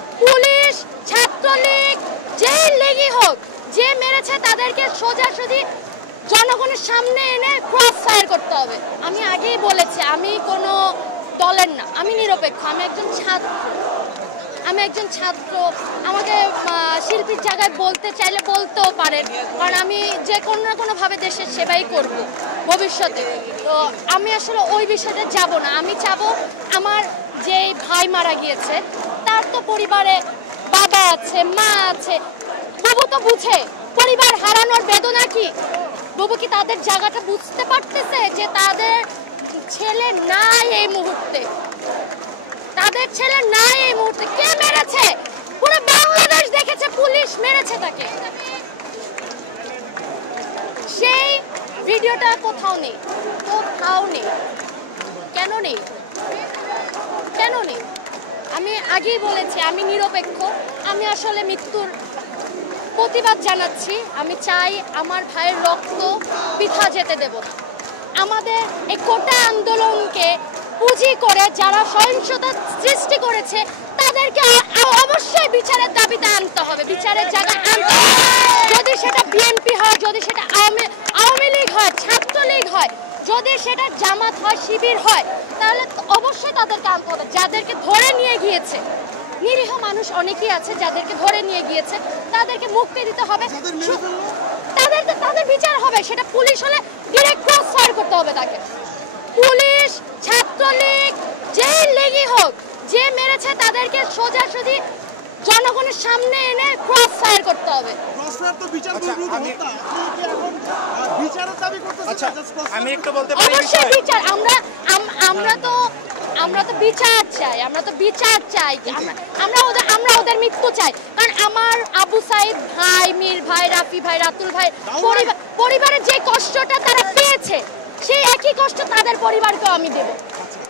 Police, Chhatra League, যেই লীগই হোক, যে মেরেছে তাদেরকে সোজাসুজি জনগণের সামনে এনে ক্রস ফায়ার করতে হবে। আমি আগেই বলেছি আমি কোনো দলের না, আমি নিরপেক্ষ। আমি একজন ছাত্র। আমাকে শিল্পীর জায়গায় বলতে চাইলে বলতেও পারেন, কারণ আমি যে কোনো না কোনোভাবে দেশের সেবাই করব ভবিষ্যতে। তো আমি আসলে ওই বিষয়টা যাব না। আমি চাবো আমার যে ভাই মারা গিয়েছে তার তো পরিবারে বাবা আছে, মা আছে, বাবু তো বুঝে পরিবার হারানোর বেদনা কি। বাবু কি তাদের জায়গাটা বুঝতে পারতেছে যে তাদের ছেলে নাই এই মুহূর্তে, তাদের ছেলে নাই এই মুহূর্তে। কে মেরেছে? পুরো বাংলাদেশ দেখেছে পুলিশ মেরেছে তাকে। সেই ভিডিওটা কোথাও নেই, কোথাও নেই। কেন নেই? কেন নেই? আমি আগেই বলেছি আমি নিরপেক্ষ। আমি আসলে মৃত্যুর প্রতিবাদ জানাচ্ছি। আমি চাই আমার ভাইয়ের রক্ত বৃথা যেতে দেব না। আমাদের এই কোটা আন্দোলনকে পুঁজি করে যারা সহিংসতা সৃষ্টি করেছে তাদেরকে অবশ্যই বিচারের দাবিতে আনতে হবে, বিচারের জায়গায় আনতে হবে। যদি সেটা বিএনপি হয়, যদি সেটা আওয়ামী লীগ হয়, ছাত্রলীগ হয়, যদি সেটা জামাত হয়, শিবির হয়, তাহলে অবশ্যই তাদেরকে আনতে হবে। যাদেরকে ধরে নিয়ে গিয়েছে, নিরীহ মানুষ অনেকেই আছে যাদেরকে ধরে নিয়ে গিয়েছে, তাদেরকে মুক্তি দিতে হবে। তাদের বিচার হবে। সেটা পুলিশ হলে ডিরেক্ট ক্রস ফায়ার করতে হবে তাকে। পুলিশ, ছাত্রলীগ, যেই লীগই হোক, যে মেরেছে তাদেরকে সোজাসুজি জনগণের সামনে এনে ক্রস ফায়ার করতে হবে। আমি একটু বলতে পারি, অবশ্যই বিচার। আমরা তো বিচার চাই, আমরা তো বিচার চাই। আমরা ওদের মৃত্যু চাই। কারণ আমার আবু সাইদ ভাই, মীর ভাই, রাফি ভাই, রাতুল ভাই পরিবারের যে কষ্টটা তারা পেয়েছে সেই একই কষ্ট তাদের পরিবারকেও আমি দেব।